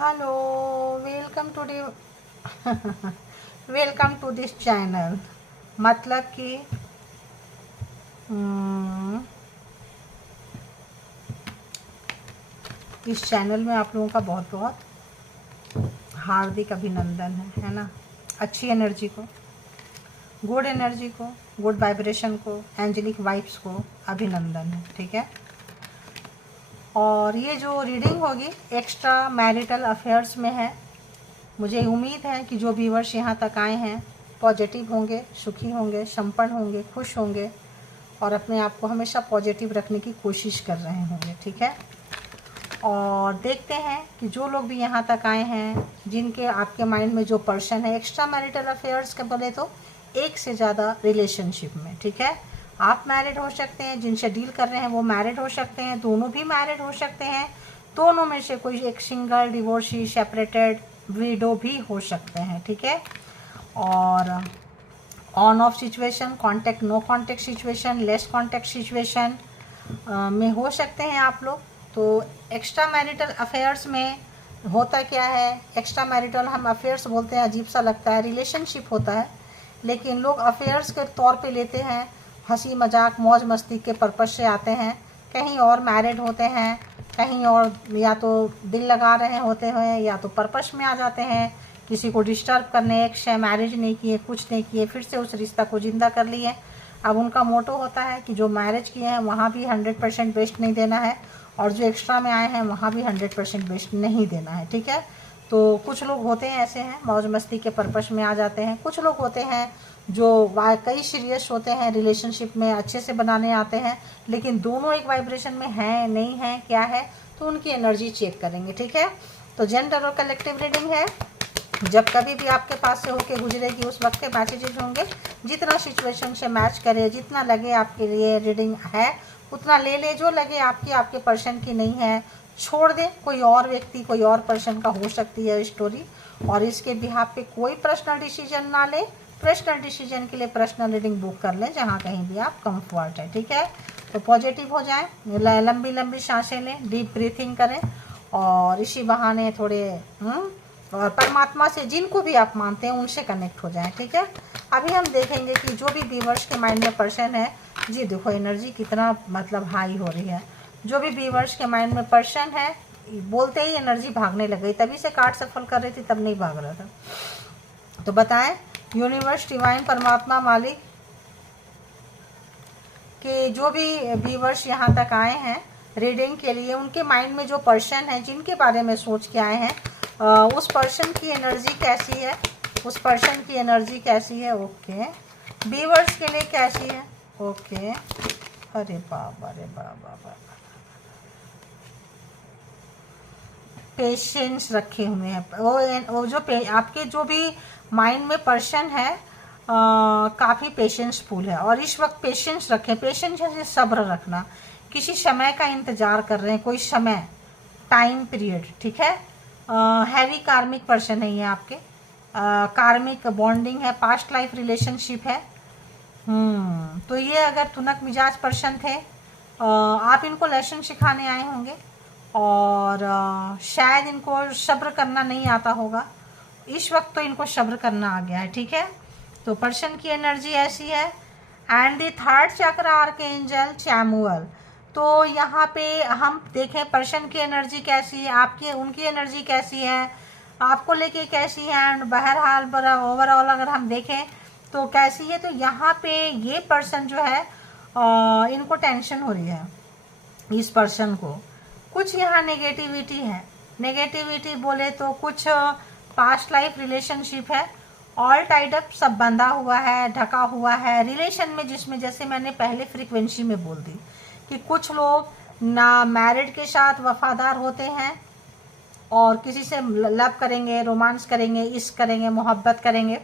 Hello, welcome to the welcome to this channel. मतलब कि हम्म, इस चैनल में आप लोगों का बहुत बहुत हार्दिक अभिनंदन है ना। अच्छी एनर्जी को, गुड एनर्जी को, गुड वाइब्रेशन को, एंजेलिक वाइब्स को अभिनंदन है, ठीक है। और ये जो रीडिंग होगी एक्स्ट्रा मैरिटल अफेयर्स में है। मुझे उम्मीद है कि जो व्यूअर्स यहाँ तक आए हैं पॉजिटिव होंगे, सुखी होंगे, संपन्न होंगे, खुश होंगे और अपने आप को हमेशा पॉजिटिव रखने की कोशिश कर रहे होंगे, ठीक है। और देखते हैं कि जो लोग भी यहाँ तक आए हैं, जिनके आपके माइंड में जो पर्सन है एक्स्ट्रा मैरिटल अफेयर्स के बोले तो एक से ज़्यादा रिलेशनशिप में, ठीक है। आप मैरिड हो सकते हैं, जिनसे डील कर रहे हैं वो मैरिड हो सकते हैं, दोनों भी मैरिड हो सकते हैं, दोनों में से कोई एक सिंगल, डिवोर्सी, सेपरेटेड, विडो भी हो सकते हैं, ठीक है। और on off situation, contact no contact situation, less contact situation में हो सकते हैं आप लोग। तो एक्स्ट्रा मैरिटल अफेयर्स में होता क्या है, एक्स्ट्रा मैरिटल हम अफेयर्स बोलते हैं, अजीब सा लगता है, रिलेशनशिप होता है, लेकिन लोग अफेयर्स के तौर पे लेते हैं, हंसी मजाक मौज मस्ती के पर्पज से आते हैं। कहीं और मैरिड होते हैं, कहीं और या तो दिल लगा रहे होते हैं या तो पर्पस में आ जाते हैं, किसी को डिस्टर्ब करने, एक से मैरिज नहीं किए, कुछ नहीं किए, फिर से उस रिश्ता को ज़िंदा कर लिए। अब उनका मोटो होता है कि जो मैरिज किए हैं वहाँ भी 100% बेस्ट नहीं देना है और जो एक्स्ट्रा में आए हैं वहाँ भी 100% बेस्ट नहीं देना है, ठीक है। तो कुछ लोग होते हैं ऐसे हैं, मौज मस्ती के पर्पस में आ जाते हैं। कुछ लोग होते हैं जो वाकई सीरियस होते हैं, रिलेशनशिप में अच्छे से बनाने आते हैं, लेकिन दोनों एक वाइब्रेशन में हैं नहीं है क्या है, तो उनकी एनर्जी चेक करेंगे, ठीक है। तो जनरल और कलेक्टिव रीडिंग है। जब कभी भी आपके पास से होके गुजरेगी उस वक्त के मैसेजेस होंगे, जितना सिचुएशन से मैच करे, जितना लगे आपके लिए रीडिंग है उतना ले ले, जो लगे आपके पर्सन की नहीं है छोड़ दे, कोई और व्यक्ति, कोई और पर्सन का हो सकती है स्टोरी। और इसके बिहाफ पे कोई पर्सनल डिसीजन ना ले, पर्सनल डिसीजन के लिए पर्सनल रीडिंग बुक कर लें जहाँ कहीं भी आप कंफर्ट है, ठीक है। तो पॉजिटिव हो जाएं, लंबी लंबी सांसें लें, डीप ब्रीथिंग करें और इसी बहाने थोड़े और परमात्मा से, जिनको भी आप मानते हैं उनसे कनेक्ट हो जाएं, ठीक है। अभी हम देखेंगे कि जो भी व्यूअर्स के माइंड में पर्सन है, जी देखो एनर्जी कितना मतलब हाई हो रही है। जो भी व्यूअर्स के माइंड में पर्सन है बोलते ही एनर्जी भागने लग गई, तभी से कार्ड सफल कर रही थी तब नहीं भाग रहा था। तो बताएं यूनिवर्स, डिवाइन, परमात्मा, मालिक कि जो भी व्यूअर्स यहाँ तक आए हैं रीडिंग के लिए, उनके माइंड में जो पर्सन है जिनके बारे में सोच के आए हैं, उस पर्सन की एनर्जी कैसी है, उस पर्सन की एनर्जी कैसी है, ओके। व्यूअर्स के लिए कैसी है, ओके। अरे बाबा, अरे बाबा, पेशेंस रखे हुए हैं वो जो आपके जो भी माइंड में पर्सन है काफ़ी पेशेंसफुल है और इस वक्त पेशेंस रखें। पेशेंस है सब्र रखना, किसी समय का इंतज़ार कर रहे हैं, कोई समय, टाइम पीरियड, ठीक है। हैवी कार्मिक पर्सन है ये आपके, कार्मिक बॉन्डिंग है, पास्ट लाइफ रिलेशनशिप है। तो ये अगर तुनक मिजाज पर्सन थे, आप इनको लेसन सिखाने आए होंगे और शायद इनको सब्र करना नहीं आता होगा, इस वक्त तो इनको सब्र करना आ गया है, ठीक है। तो पर्सन की एनर्जी ऐसी है। एंड द थर्ड चक्र आर्कएंजल चैमुअल। तो यहाँ पे हम देखें पर्सन की एनर्जी कैसी है, आपकी उनकी एनर्जी कैसी है, आपको लेके कैसी है, एंड बहरहाल ओवरऑल अगर हम देखें तो कैसी है। तो यहाँ पे ये पर्सन जो है इनको टेंशन हो रही है, इस पर्सन को कुछ यहाँ नेगेटिविटी है। नेगेटिविटी बोले तो कुछ पास्ट लाइफ रिलेशनशिप है, ऑल टाइड अप, सब बंधा हुआ है, ढका हुआ है रिलेशन में, जिसमें जैसे मैंने पहले फ्रीक्वेंसी में बोल दी कि कुछ लोग ना मैरिड के साथ वफादार होते हैं और किसी से लव करेंगे, रोमांस करेंगे, इश्क करेंगे, मोहब्बत करेंगे,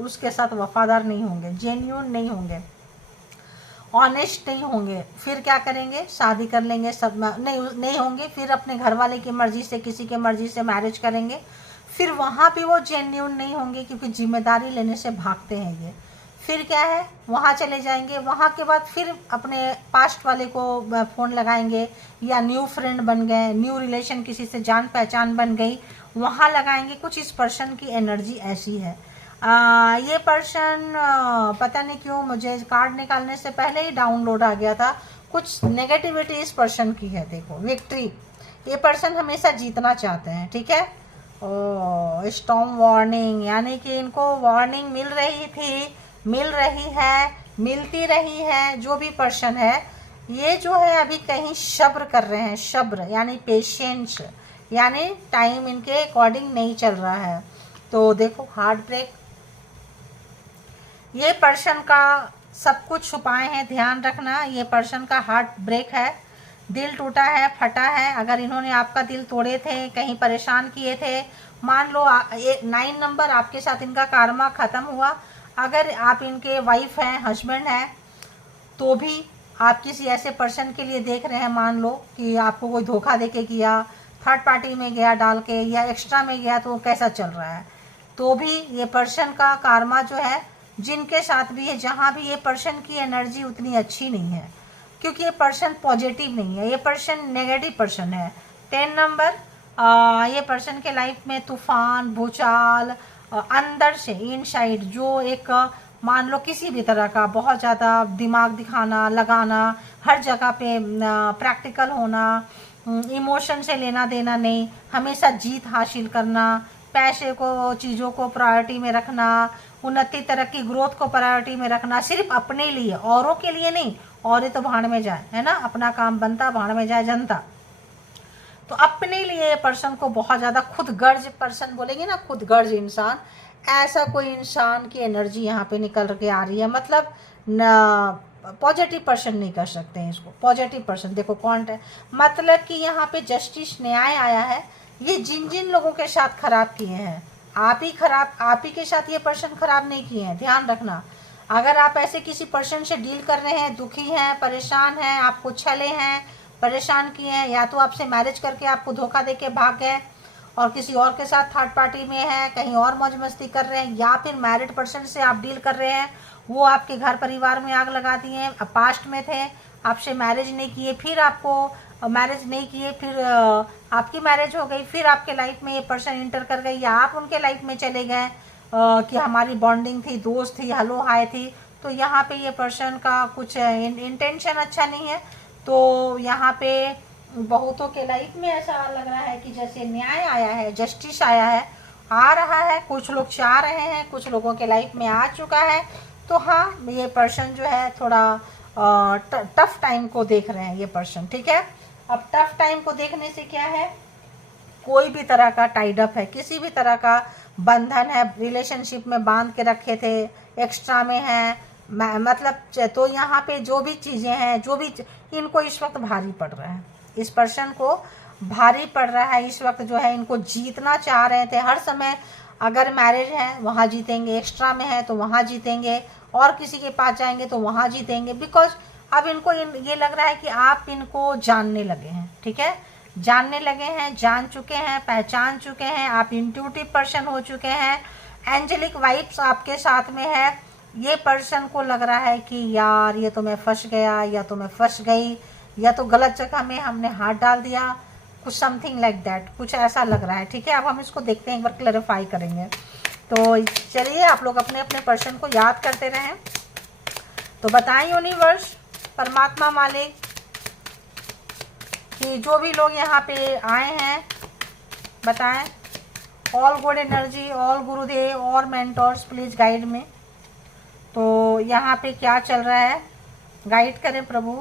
उसके साथ वफादार नहीं होंगे, जेन्यून नहीं होंगे, ऑनेस्ट नहीं होंगे, फिर क्या करेंगे, शादी कर लेंगे, सब नहीं होंगे, फिर अपने घर वाले की मर्जी से, किसी के मर्जी से मैरिज करेंगे, फिर वहाँ भी वो जेन्यून नहीं होंगे क्योंकि जिम्मेदारी लेने से भागते हैं ये, फिर क्या है, वहाँ चले जाएंगे, वहाँ के बाद फिर अपने पास्ट वाले को फ़ोन लगाएंगे, या न्यू फ्रेंड बन गए, न्यू रिलेशन किसी से जान पहचान बन गई, वहाँ लगाएंगे। कुछ इस पर्सन की एनर्जी ऐसी है। ये पर्सन पता नहीं क्यों मुझे कार्ड निकालने से पहले ही डाउनलोड आ गया था। कुछ नेगेटिविटी इस पर्सन की है। देखो विक्ट्री, ये पर्सन हमेशा जीतना चाहते हैं, ठीक है। ओ स्टॉर्म वार्निंग, यानी कि इनको वार्निंग मिल रही थी, मिल रही है, मिलती रही है। जो भी पर्सन है ये जो है अभी कहीं सब्र कर रहे हैं, सब्र यानी पेशेंस, यानी टाइम इनके अकॉर्डिंग नहीं चल रहा है। तो देखो हार्ट ब्रेक, ये पर्सन का सब कुछ छुपाए हैं, ध्यान रखना। ये पर्सन का हार्ट ब्रेक है, दिल टूटा है, फटा है। अगर इन्होंने आपका दिल तोड़े थे, कहीं परेशान किए थे, मान लो 9 नंबर आपके साथ इनका कार्मा ख़त्म हुआ। अगर आप इनके वाइफ हैं, हस्बैंड हैं, तो भी आप किसी ऐसे पर्सन के लिए देख रहे हैं, मान लो कि आपको कोई धोखा देके किया, थर्ड पार्टी में गया डाल के, या एक्स्ट्रा में गया, तो कैसा चल रहा है, तो भी ये पर्सन का कार्मा जो है, जिनके साथ भी है, जहाँ भी, ये पर्सन की एनर्जी उतनी अच्छी नहीं है, क्योंकि ये पर्सन पॉजिटिव नहीं है, ये पर्सन नेगेटिव पर्सन है। 10 नंबर, ये पर्सन के लाइफ में तूफान, भूचाल, अंदर से इनसाइड जो एक मान लो किसी भी तरह का बहुत ज़्यादा दिमाग दिखाना, लगाना, हर जगह पे प्रैक्टिकल होना, इमोशन से लेना देना नहीं, हमेशा जीत हासिल करना, पैसे को, चीज़ों को प्रायोरिटी में रखना, उन्नति, तरक्की, ग्रोथ को प्रायोरिटी में रखना, सिर्फ अपने लिए, औरों के लिए नहीं। और ये तो भाड़ में जाए, है ना, अपना काम बनता, भाड़ में जाए जनता। तो अपने लिए पर्सन को बहुत ज़्यादा खुद गर्ज पर्सन बोलेंगे ना, खुद गर्ज इंसान, ऐसा कोई इंसान की एनर्जी यहाँ पे निकल के आ रही है। मतलब पॉजिटिव पर्सन नहीं कर सकते हैं इसको, पॉजिटिव पर्सन। देखो कौन है, मतलब कि यहाँ पे जस्टिस, न्याय आया है। ये जिन जिन लोगों के साथ खराब किए हैं, आप ही के साथ ये पर्सन खराब नहीं किए हैं, ध्यान रखना। अगर आप ऐसे किसी पर्सन से डील कर रहे हैं, दुखी हैं, परेशान हैं, आपको छले हैं, परेशान किए हैं, या तो आपसे मैरिज करके आपको धोखा देके भाग गए और किसी और के साथ थर्ड पार्टी में है, कहीं और मौज मस्ती कर रहे हैं, या फिर मैरिड पर्सन से आप डील कर रहे हैं, वो आपके घर परिवार में आग लगा दिए हैं, पास्ट में थे, आपसे मैरिज नहीं किए, फिर आपको मैरिज नहीं किए, फिर आपकी मैरिज हो गई, फिर आपके लाइफ में ये पर्सन इंटर कर गई, या आप उनके लाइफ में चले गए कि हमारी बॉन्डिंग थी, दोस्त थी, हेलो हाय थी। तो यहाँ पे ये पर्सन का कुछ इंटेंशन अच्छा नहीं है। तो यहाँ पे बहुतों के लाइफ में ऐसा लग रहा है कि जैसे न्याय आया है, जस्टिस आया है, आ रहा है। कुछ लोग चाह रहे हैं, कुछ लोगों के लाइफ में आ चुका है। तो हाँ, ये पर्सन जो है थोड़ा टफ टाइम को देख रहे हैं ये पर्सन, ठीक है। अब टफ टाइम को देखने से क्या है, कोई भी तरह का टाइड अप है, किसी भी तरह का बंधन है, रिलेशनशिप में बांध के रखे थे, एक्स्ट्रा में है, मतलब तो यहाँ पे जो भी चीज़ें हैं, जो भी इनको इस वक्त भारी पड़ रहा है, इस पर्सन को भारी पड़ रहा है इस वक्त जो है। इनको जीतना चाह रहे थे हर समय। अगर मैरिज है वहाँ जीतेंगे, एक्स्ट्रा में है तो वहाँ जीतेंगे, और किसी के पास जाएंगे तो वहाँ जीतेंगे। बिकॉज अब इनको ये लग रहा है कि आप इनको जानने लगे हैं, ठीक है, जानने लगे हैं, जान चुके हैं, पहचान चुके हैं, आप इंट्यूटिव पर्सन हो चुके हैं, एंजेलिक वाइब्स आपके साथ में है। ये पर्सन को लग रहा है कि यार ये तो मैं फंस गया, या तो मैं फंस गई, या तो गलत जगह में हमने हाथ डाल दिया, कुछ समथिंग लाइक दैट, कुछ ऐसा लग रहा है, ठीक है। अब हम इसको देखते हैं, एक बार क्लैरिफाई करेंगे। तो चलिए आप लोग अपने अपने पर्सन को याद करते रहें। तो बताएं यूनिवर्स, परमात्मा मालिक, कि जो भी लोग यहाँ पे आए हैं बताएं, ऑल गुड एनर्जी, ऑल गुरुदेव और मेंटोर्स प्लीज गाइड में। तो यहाँ पे क्या चल रहा है, गाइड करें प्रभु।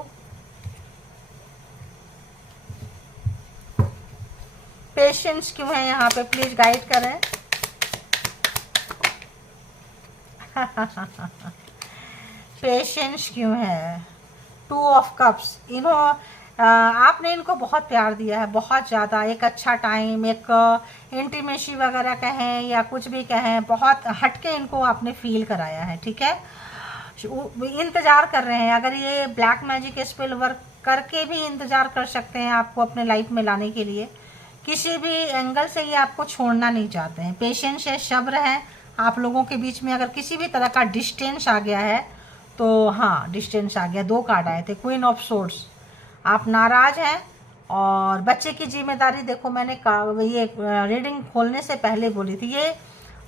पेशेंस क्यों है यहाँ पे, प्लीज गाइड करें। पेशेंस क्यों है, 2 ऑफ कप्स। आपने इनको बहुत प्यार दिया है, बहुत ज़्यादा, एक अच्छा टाइम, एक इंटीमेसी वगैरह कहें या कुछ भी कहें, बहुत हटके इनको आपने फील कराया है, ठीक है। इंतज़ार कर रहे हैं, अगर ये ब्लैक मैजिक स्पेल वर्क करके भी इंतज़ार कर सकते हैं आपको अपने लाइफ में लाने के लिए। किसी भी एंगल से ये आपको छोड़ना नहीं चाहते हैं। पेशेंस है, सब्र है, आप लोगों के बीच में अगर किसी भी तरह का डिस्टेंस आ गया है तो हाँ, डिस्टेंस आ गया। 2 कार्ड आए थे, क्वीन ऑफ सोर्ड्स। आप नाराज हैं और बच्चे की जिम्मेदारी, देखो मैंने ये रीडिंग खोलने से पहले बोली थी, ये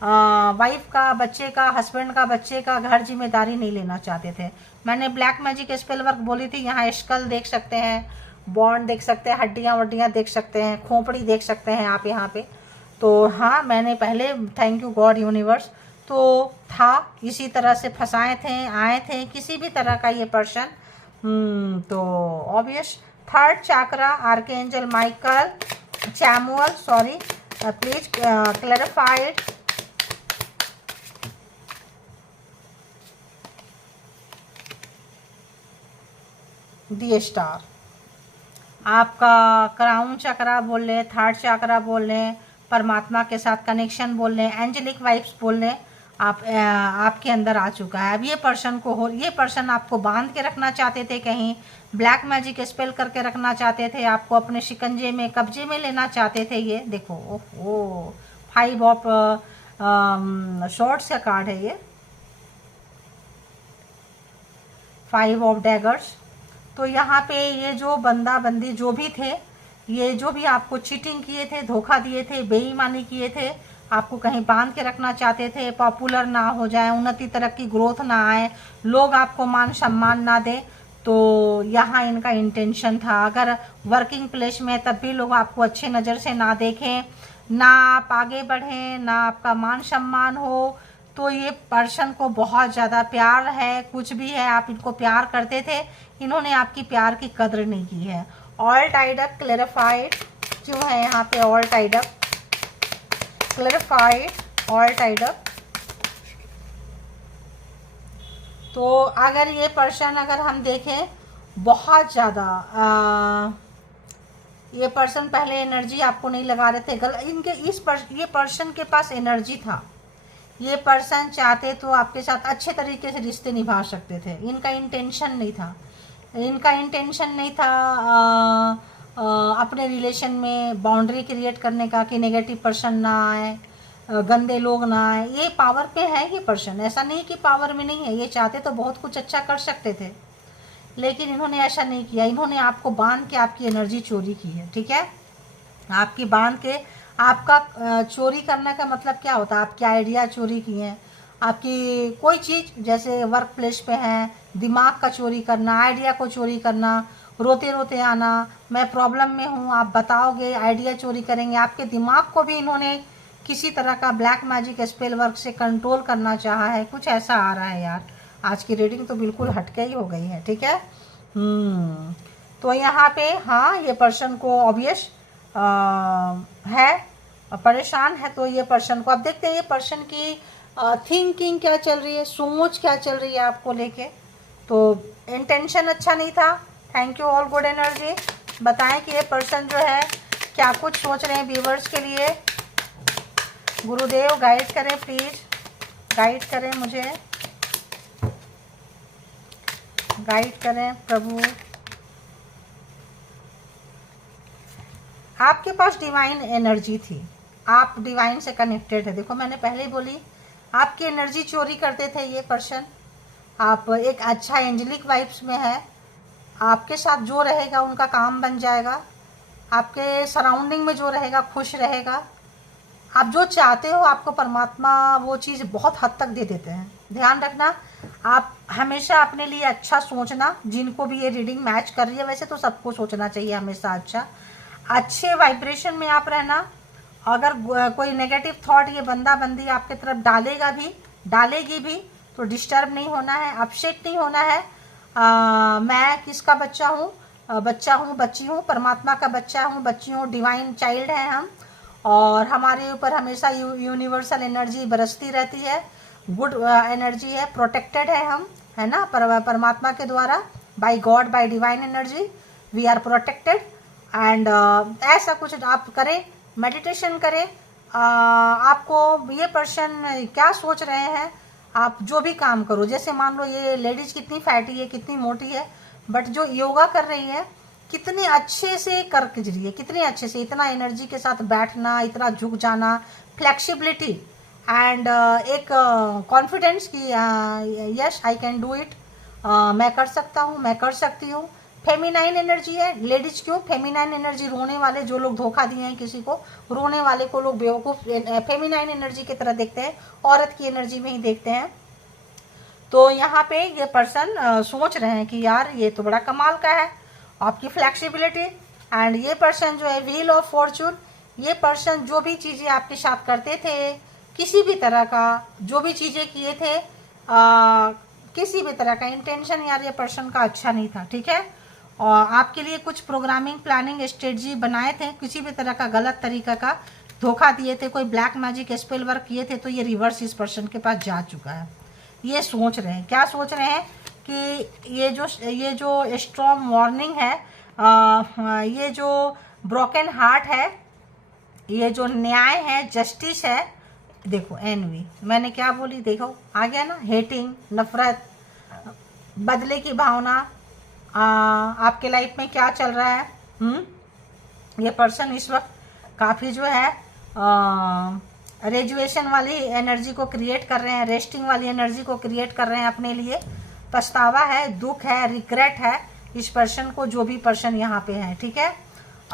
वाइफ का, बच्चे का, हस्बैंड का, बच्चे का घर जिम्मेदारी नहीं लेना चाहते थे। मैंने ब्लैक मैजिक स्पेल वर्क बोली थी। यहाँ स्कल देख सकते हैं, बॉन्ड देख सकते हैं, हड्डियाँ वड्डियाँ देख सकते हैं, खोपड़ी देख सकते हैं आप यहाँ पे। तो हाँ, मैंने पहले, थैंक यू गॉड यूनिवर्स, तो था इसी तरह से फंसाए थे, आए थे किसी भी तरह का ये पर्सन। तो obvious third chakra, archangel Michael, Chamuel, sorry, please clarified. The star, आपका क्राउन चक्रा बोल लें, थर्ड चक्रा बोल लें, परमात्मा के साथ कनेक्शन बोल लें, एंजेलिक वाइब्स बोल लें, आपके अंदर आ चुका है। अब ये पर्सन आपको बांध के रखना चाहते थे, कहीं ब्लैक मैजिक स्पेल करके रखना चाहते थे, आपको अपने शिकंजे में, कब्जे में लेना चाहते थे। ये देखो, ओह, 5 ऑफ शॉर्ट्स का कार्ड है ये, 5 ऑफ डैगर्स। तो यहाँ पे ये जो बंदा बंदी जो भी थे, ये जो भी आपको चीटिंग किए थे, धोखा दिए थे, बेईमानी किए थे, आपको कहीं बांध के रखना चाहते थे, पॉपुलर ना हो जाए, उन्नति तरक्की ग्रोथ ना आए, लोग आपको मान सम्मान ना दें, तो यहाँ इनका इंटेंशन था। अगर वर्किंग प्लेस में तब भी लोग आपको अच्छे नज़र से ना देखें, ना आप आगे बढ़ें, ना आपका मान सम्मान हो, तो ये पर्सन को बहुत ज़्यादा प्यार है, कुछ भी है, आप इनको प्यार करते थे, इन्होंने आपकी प्यार की कदर नहीं की है। ऑल टाइड अप, क्लैरिफाइड क्यों है यहाँ पे? All tied up, clarified, all tied up. तो अगर ये पर्सन, अगर हम देखें, बहुत ज़्यादा ये पर्सन पहले एनर्जी आपको नहीं लगा रहे थे, इनके ये पर्सन के पास एनर्जी था। ये पर्सन चाहते तो आपके साथ अच्छे तरीके से रिश्ते निभा सकते थे, इनका इंटेंशन नहीं था। इनका इंटेंशन नहीं था अपने रिलेशन में बाउंड्री क्रिएट करने का, कि नेगेटिव पर्सन ना आए, गंदे लोग ना आए। ये पावर पे है ये पर्सन, ऐसा नहीं कि पावर में नहीं है, ये चाहते तो बहुत कुछ अच्छा कर सकते थे, लेकिन इन्होंने ऐसा नहीं किया। इन्होंने आपको बांध के आपकी एनर्जी चोरी की है, ठीक है? आपकी बांध के, आपका चोरी करने का मतलब क्या होता है? आपके आइडिया चोरी किए हैं, आपकी कोई चीज़, जैसे वर्क प्लेस पे है, दिमाग का चोरी करना, आइडिया को चोरी करना, रोते रोते आना, मैं प्रॉब्लम में हूँ, आप बताओगे, आइडिया चोरी करेंगे। आपके दिमाग को भी इन्होंने किसी तरह का ब्लैक मैजिक स्पेल वर्क से कंट्रोल करना चाहा है, कुछ ऐसा आ रहा है यार। आज की रीडिंग तो बिल्कुल हटके ही हो गई है, ठीक है? तो यहाँ पे हाँ, ये पर्सन को ऑब्वियस है, परेशान है। तो ये पर्सन को अब देखते हैं, ये पर्सन की थिंकिंग क्या चल रही है, सोच क्या चल रही है आपको लेके। तो इंटेंशन अच्छा नहीं था। Thank you all good energy. बताएं कि ये पर्सन जो है क्या कुछ सोच रहे हैं व्यूवर्स के लिए। गुरुदेव गाइड करें, प्लीज़ गाइड करें, मुझे गाइड करें प्रभु। आपके पास डिवाइन एनर्जी थी, आप डिवाइन से कनेक्टेड है। देखो मैंने पहले ही बोली, आपकी एनर्जी चोरी करते थे ये पर्सन। आप एक अच्छा एंजेलिक वाइब्स में है, आपके साथ जो रहेगा उनका काम बन जाएगा, आपके सराउंडिंग में जो रहेगा खुश रहेगा। आप जो चाहते हो आपको परमात्मा वो चीज़ बहुत हद तक दे देते हैं। ध्यान रखना, आप हमेशा अपने लिए अच्छा सोचना। जिनको भी ये रीडिंग मैच कर रही है, वैसे तो सबको सोचना चाहिए हमेशा अच्छा, अच्छे वाइब्रेशन में आप रहना। अगर कोई नेगेटिव थॉट ये बंदा बंदी आपके तरफ डालेगा भी, डालेगी भी, तो डिस्टर्ब नहीं होना है, अपसेट नहीं होना है। मैं किसका बच्चा हूँ? बच्ची हूँ, परमात्मा का बच्चा हूँ, बच्ची हूँ, डिवाइन चाइल्ड है हम, और हमारे ऊपर हमेशा यूनिवर्सल एनर्जी बरसती रहती है, गुड एनर्जी है, प्रोटेक्टेड है हम, है ना, परमात्मा के द्वारा, by God, by divine energy we are protected. And ऐसा कुछ आप करें, मेडिटेशन करें। आपको ये पर्सन क्या सोच रहे हैं, आप जो भी काम करो, जैसे मान लो ये लेडीज कितनी फैटी है, कितनी मोटी है, बट जो योगा कर रही है कितने अच्छे से कर रही है, कितने अच्छे से, इतना एनर्जी के साथ बैठना, इतना झुक जाना, फ्लेक्सिबिलिटी एंड एक कॉन्फिडेंस कि yes I can do it, मैं कर सकता हूँ, मैं कर सकती हूँ। फेमिनाइन एनर्जी है लेडीज। क्यों फेमिनाइन एनर्जी? रोने वाले, जो लोग धोखा दिए हैं किसी को, रोने वाले को लोग बेवकूफ़ फेमिनाइन एनर्जी की तरह देखते हैं, औरत की एनर्जी में ही देखते हैं। तो यहाँ पे ये पर्सन सोच रहे हैं कि यार ये तो बड़ा कमाल का है, आपकी फ्लेक्सिबिलिटी। एंड ये पर्सन जो है व्हील ऑफ फॉर्चून, ये पर्सन जो भी चीज़ें आपके साथ करते थे, किसी भी तरह का जो भी चीज़ें किए थे, किसी भी तरह का इंटेंशन यार ये पर्सन का अच्छा नहीं था, ठीक है। और आपके लिए कुछ प्रोग्रामिंग प्लानिंग स्ट्रेटजी बनाए थे, किसी भी तरह का गलत तरीका का धोखा दिए थे, कोई ब्लैक मैजिक स्पेल वर्क किए थे, तो ये रिवर्स इस पर्सन के पास जा चुका है। ये सोच रहे हैं, क्या सोच रहे हैं कि ये जो स्ट्रॉन्ग वार्निंग है, ये जो ब्रोकन हार्ट है, ये जो न्याय है, जस्टिस है, देखो एनवी मैंने क्या बोली, देखो आ गया ना, हेटिंग, नफरत, बदले की भावना, आपके लाइफ में क्या चल रहा है। ये पर्सन इस वक्त काफ़ी जो है रेजुएशन वाली एनर्जी को क्रिएट कर रहे हैं, रेस्टिंग वाली एनर्जी को क्रिएट कर रहे हैं अपने लिए। पछतावा है, दुख है, रिग्रेट है इस पर्सन को, जो भी पर्सन यहाँ पे है, ठीक है।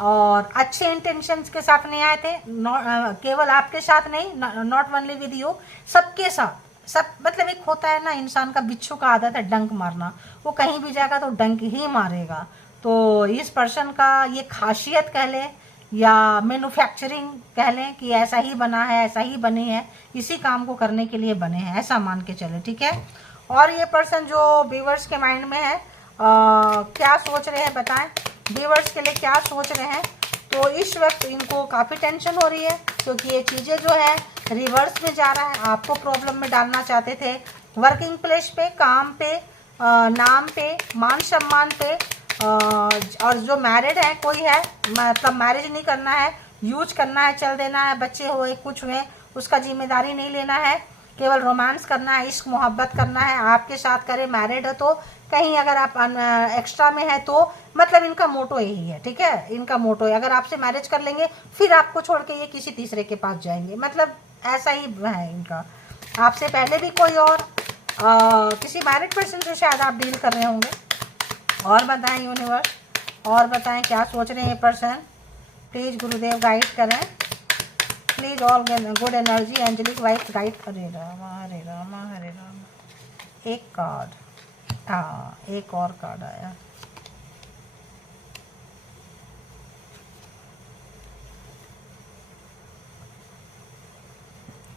और अच्छे इंटेंशंस के साथ नहीं आए थे, केवल आपके साथ नहीं, नॉट ओनली विद यू, सबके साथ। सब मतलब एक होता है ना इंसान का, बिच्छू का आदत है डंक मारना, वो कहीं भी जाएगा तो डंक ही मारेगा। तो इस पर्सन का ये खासियत कह लें या मैन्युफैक्चरिंग कह लें कि ऐसा ही बना है, ऐसा ही बने हैं, इसी काम को करने के लिए बने हैं, ऐसा मान के चले, ठीक है। और ये पर्सन जो व्यूअर्स के माइंड में है, क्या सोच रहे हैं बताएं, व्यूअर्स के लिए क्या सोच रहे हैं। तो इस वक्त इनको काफ़ी टेंशन हो रही है, क्योंकि ये चीज़ें जो है रिवर्स में जा रहा है, आपको प्रॉब्लम में डालना चाहते थे, वर्किंग प्लेस पे, काम पे, नाम पे, मान सम्मान पे। और जो मैरिड है कोई है, मतलब मैरिज नहीं करना है, यूज करना है, चल देना है, बच्चे हुए कुछ हुए उसका जिम्मेदारी नहीं लेना है, केवल रोमांस करना है, इश्क मोहब्बत करना है, आपके साथ करे, मैरिड है तो, कहीं अगर आप एक्स्ट्रा में है तो, मतलब इनका मोटो यही है, ठीक है। इनका मोटो है अगर आपसे मैरिज कर लेंगे फिर आपको छोड़ के ये किसी तीसरे के पास जाएंगे, मतलब ऐसा ही है इनका। आपसे पहले भी कोई और किसी मैरिड पर्सन से शायद आप डील कर रहे होंगे। और बताएं यूनिवर्स, और बताएं क्या सोच रहे हैं ये पर्सन। प्लीज़ गुरुदेव गाइड करें, please all good energy angelic wife guide. Hare Rama Hare Rama Hare Rama. एक कार्ड, हाँ एक और कार्ड आया।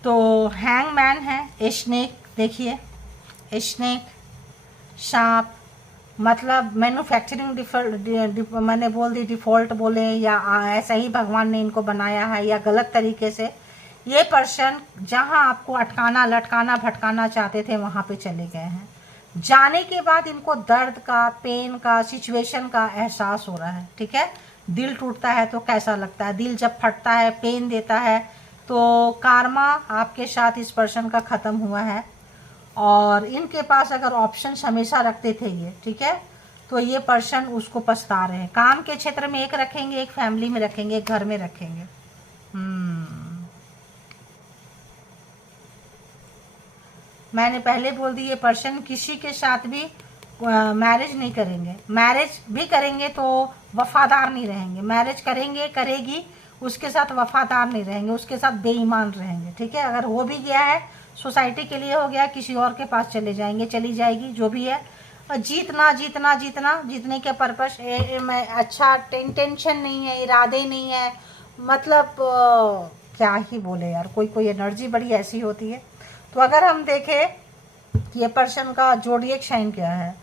तो हैंगमैन है, स्नेक, देखिए स्नेक, सांप, मतलब मैन्युफैक्चरिंग डिफॉल्ट, मैंने बोल दी डिफ़ॉल्ट बोले, या ऐसा ही भगवान ने इनको बनाया है, या गलत तरीके से ये पर्सन जहां आपको अटकाना लटकाना भटकाना चाहते थे वहां पे चले गए हैं। जाने के बाद इनको दर्द का, पेन का, सिचुएशन का एहसास हो रहा है, ठीक है। दिल टूटता है तो कैसा लगता है, दिल जब फटता है, पेन देता है, तो कार्मा आपके साथ इस पर्सन का ख़त्म हुआ है। और इनके पास अगर ऑप्शंस हमेशा रखते थे ये, ठीक है, तो ये पर्सन उसको पछता रहे हैं। काम के क्षेत्र में एक रखेंगे, एक फैमिली में रखेंगे, एक घर में रखेंगे। मैंने पहले बोल दी, ये पर्सन किसी के साथ भी मैरिज नहीं करेंगे, मैरिज भी करेंगे तो वफादार नहीं रहेंगे, मैरिज करेंगे करेगी उसके साथ वफादार नहीं रहेंगे, उसके साथ बेईमान रहेंगे, ठीक है। अगर हो भी गया है सोसाइटी के लिए हो गया, किसी और के पास चले जाएंगे, चली जाएगी, जो भी है। जीतना जीतना जीतना, जीतने के पर्पस मैं अच्छा इंटेंशन नहीं है, इरादे नहीं है, मतलब क्या ही बोले यार, कोई कोई एनर्जी बड़ी ऐसी होती है। तो अगर हम देखें कि ये पर्सन का जोडिएक साइन क्या है,